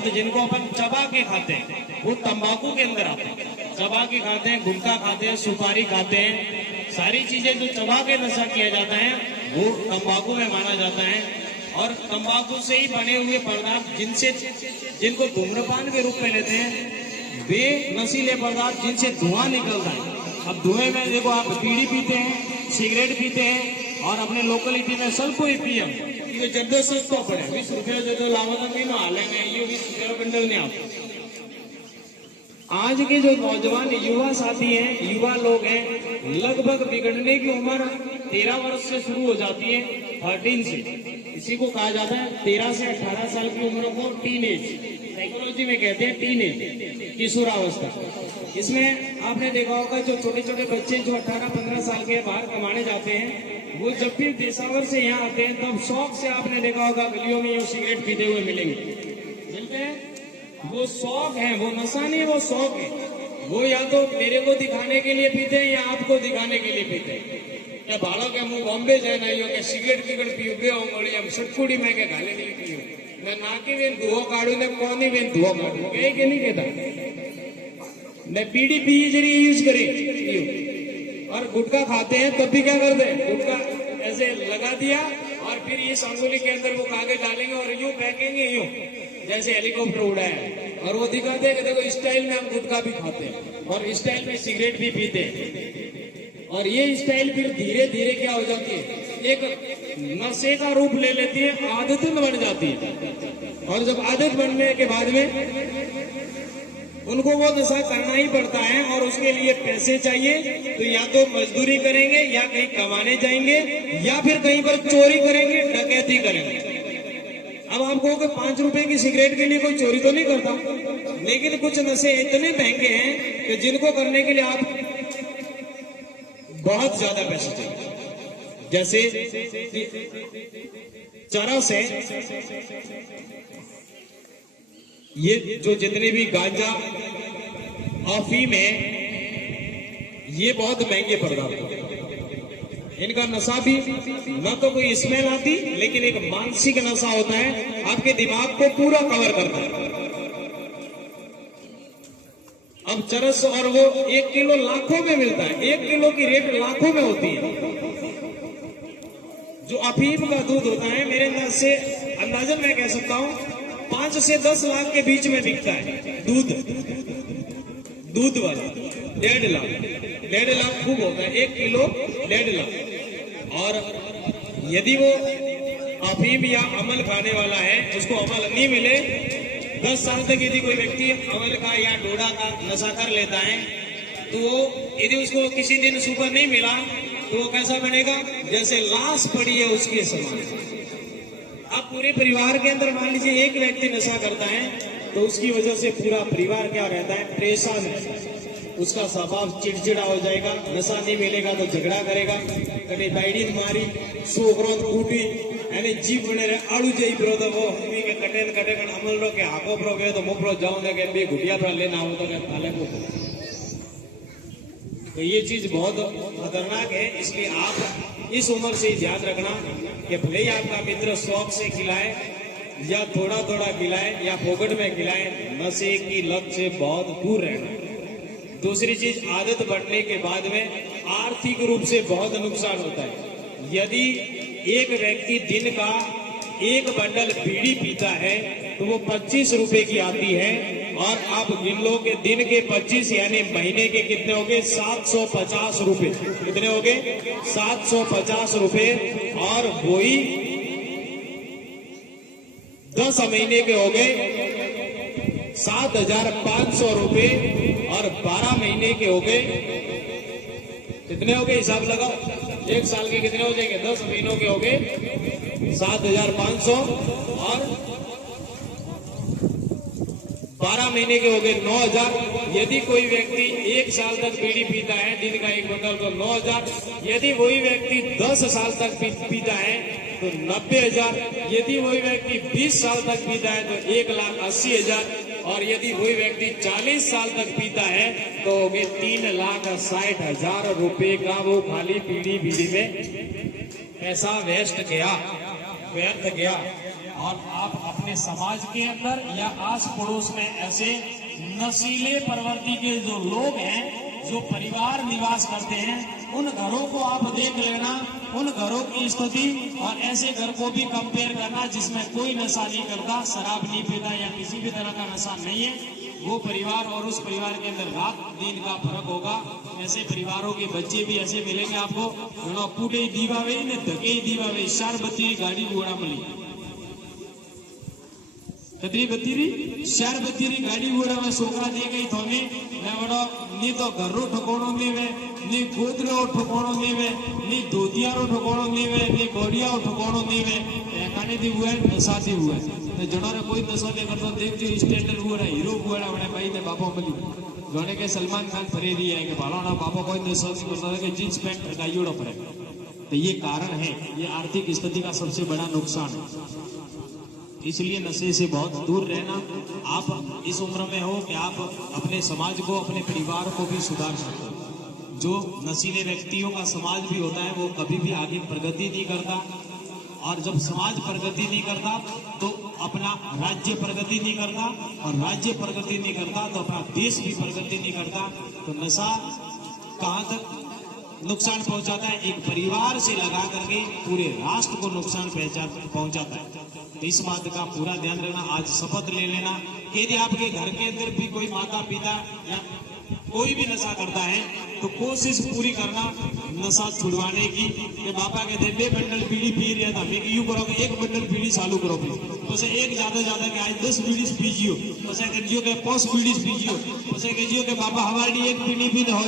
पदार्थ जिनको अपन चबा के खाते हैं वो तंबाकू के अंदर आते हैं। चबा के खाते हैं, गुटखा खाते हैं, सुपारी खाते हैं, सारी चीजें जो चबा के नशा किया जाता है वो तंबाकू में माना जाता है। और तंबाकू से ही बने हुए पदार्थ जिनको धूम्रपान के रूप में लेते हैं वे नशीले पदार्थ जिनसे धुआं निकलता है। अब धुएं में देखो, आप बीड़ी पीते हैं, सिगरेट पीते हैं और अपने लोकलिटी में सब कोई पिए ये जद्दो सस्तो पड़े 20 रुपये जो लावा तो नहीं हालेंगे ये 20 रुपये बंडल नहीं आता। आज के जो नौजवान युवा साथी हैं, युवा लोग हैं, लगभग बिगड़ने की उम्र 13 वर्ष से शुरू हो जाती है, 13 से। इसी को कहा जाता है 13 से 18 साल की उम्र को टीनेज, साइकोलॉजी में कहते हैं टीनेज, किशोरावस्था। इसमें आपने देखा होगा जो छोटे छोटे बच्चे जो 18-15 साल के बाहर कमाने जाते हैं वो जब भी पेशावर से यहाँ आते हैं तब शौक से आपने देखा होगा गलियों में ये सिगरेट पीते हुए मिलते हैं। वो शौक है, वो नशा नहीं, वो शौक है। वो या तो मेरे को दिखाने के लिए पीते हैं या आपको दिखाने के लिए पीते हैं। या बालों के मुंह बॉम्बे जाना ही हो क्या सिगरेट टिकट पियो गए होंगे हम सटकुड़ी में के गाले नहीं पियो मैं नाकी वेन धुओ काढ़ू ने कौन ही वेन धुओ काढ़ू कहीं के नहीं कहता मैं बीड़ी पी जरिए यूज करे। और गुटखा खाते हैं तब भी क्या करते हैं, गुटखा ऐसे लगा दिया और फिर इस अंगुली के अंदर वो कागज डालेंगे और यूं फेंकेंगे यूं जैसे हेलीकॉप्टर उड़ा है और वो दिखाते हैं कि देखो स्टाइल में हम गुटखा भी खाते हैं और स्टाइल में सिगरेट भी पीते हैं। और ये स्टाइल फिर धीरे धीरे क्या हो जाती है, एक नशे का रूप ले लेती है, आदतें बन जाती है। और जब आदत बनने के बाद में उनको वो नशा करना ही पड़ता है और उसके लिए पैसे चाहिए, तो या तो मजदूरी करेंगे या कहीं कमाने जाएंगे या फिर कहीं पर चोरी करेंगे, डकैती करेंगे। अब आप कहोगे 5 रुपए की सिगरेट के लिए कोई चोरी तो नहीं करता, लेकिन कुछ नशे इतने महंगे हैं कि जिनको करने के लिए आप बहुत ज्यादा पैसे चाहिए। जैसे चरस है, ये जो जितने भी गांजा अफीम है ये बहुत महंगे पदार्थ हैं। इनका नशा भी न तो कोई स्मेल आती लेकिन एक मानसिक नशा होता है, आपके दिमाग को पूरा कवर करता है। अब चरस और वो 1 किलो लाखों में मिलता है, 1 किलो की रेट लाखों में होती है। जो अफीम का दूध होता है मेरे अंदाज से अंदाजन मैं कह सकता हूं 5 से 10 लाख के बीच में बिकता है दूध वाला 1.5 लाख खूब होता है, 1 किलो 1.5 लाख। और यदि वो अफीम या अमल खाने वाला है उसको अमल नहीं मिले 10 साल तक यदि कोई व्यक्ति अमल का या डोडा का नशा कर लेता है तो वो यदि उसको किसी दिन सुबह नहीं मिला तो वो कैसा बनेगा, जैसे लाश पड़ी है उसके समान। अब पूरे परिवार के अंदर मान लीजिए एक व्यक्ति नशा करता है तो उसकी वजह से पूरा परिवार क्या रहता है, परेशान है। उसका स्वभाव चिड़चिड़ा हो जाएगा, नशा नहीं मिलेगा तो झगड़ा करेगा, कभी बैडी मारी छोकरो कूटी एने जीव बने रहे आड़ू जई प्रो तो वो हमी के कटे अमल रो के हाको प्रो गए तो मुप्रो जाऊं दे के बे घुटिया पर लेना हो तो के थाले को। तो ये चीज बहुत खतरनाक है, इसलिए आप इस उम्र से ध्यान रखना कि भले ही आपका मित्र शौक से खिलाए या थोड़ा थोड़ा खिलाए या फोकट में खिलाए, नशे की लत से बहुत दूर रहना। दूसरी चीज, आदत बढ़ने के बाद में आर्थिक रूप से बहुत नुकसान होता है। यदि एक व्यक्ति दिन का 1 बंडल बीड़ी पीता है तो वो 25 रुपए की आती है और आप गिन लो के दिन के 25 यानी महीने के कितने हो गए, 750 रुपए। कितने हो गए, 750 रुपए। और वही 10 महीने के हो गए 7,500 रुपए और 12 महीने के हो गए कितने हो गए, हिसाब लगाओ। 1 साल के कितने हो जाएंगे, 10 महीनों के हो गए 7,500 और 12 महीने के हो गए 9,000। यदि कोई व्यक्ति 1 साल तक बीड़ी पीता है दिन का 1 बंडल तो 9,000। यदि वही व्यक्ति 10 साल तक पीता है तो 90,000। यदि वही व्यक्ति 20 साल तक पीता है तो 1,80,000। और यदि वही व्यक्ति 40 साल तक पीता है तो हो गए 3,60,000 रुपए का वो खाली बीड़ी में पैसा वेस्ट गया, व्यर्थ गया। और आप अपने समाज के अंदर या आस पड़ोस में ऐसे नशीले प्रवृत्ति के जो लोग हैं, जो परिवार निवास करते हैं, उन घरों को आप देख लेना, उन घरों की स्थिति, और ऐसे घर को भी कंपेयर करना जिसमें कोई नशा नहीं करता, शराब नहीं पीता या किसी भी तरह का नशा नहीं है। वो परिवार और उस परिवार के अंदर रात दिन का फर्क होगा। ऐसे परिवारों के बच्चे भी ऐसे मिलेंगे आपको, पूरे दीवावे ने धके दीवावे 4 बत्ती गाड़ी घोड़ा मिली, कतरी बत्तीरी 4 बत्तीरी गाड़ी घोड़ा में सोखा दे गई थोने मैं बड़ो नी तो घरों ठिकाणों नहीं वे, नी गोदरो ठिकाणों नहीं वे, नी धोतियारो ठिकाणों नहीं वे, नी गोड़िया ठिकाणों नहीं वे, एकाने दी हुआ है, नशा दी हुआ है। तो जड़ो रे कोई नशा नहीं करता, देखते स्टैंडर्ड हुआ रहा, हीरो हुआ रहा, बड़े भाई ने बापा मिली जोने के सलमान खान फरे दिया है कि भालो ना बापा कोई नशा नहीं करता कि जींस पैंट ठगाइयोड़ो पड़े। तो ये कारण है, ये आर्थिक स्थिति का सबसे बड़ा नुकसान है। इसलिए नशे से बहुत दूर रहना। आप इस उम्र में हो कि आप अपने समाज को, अपने परिवार को भी सुधार सको। जो नशीले व्यक्तियों का समाज भी होता है वो कभी भी आगे प्रगति नहीं करता, और जब समाज प्रगति नहीं करता तो अपना राज्य प्रगति नहीं करता, और राज्य प्रगति नहीं करता तो अपना देश भी प्रगति नहीं करता। तो नशा कहाँ तक नुकसान पहुंचाता है? एक परिवार से लगा करके पूरे राष्ट्र को नुकसान पहुंचाता है। तो इस बात का पूरा ध्यान रखना। आज शपथ ले लेना कि यदि आपके घर के अंदर भी कोई माता पिता या कोई भी नशा करता है तो कोशिश पूरी करना नशा छुड़वाने की। कि पापा कहते हैं 2 बंडल बीड़ी पी रहा था, मैं यूं करो 1 बंडल बीड़ी चालू करो, तो एक ज्यादा के आज 10 बीड़ी पीजियो, तो कहियो के 5 बीड़ी पीजियो, तो कहियो के पापा हमारी एक पीनी भी हो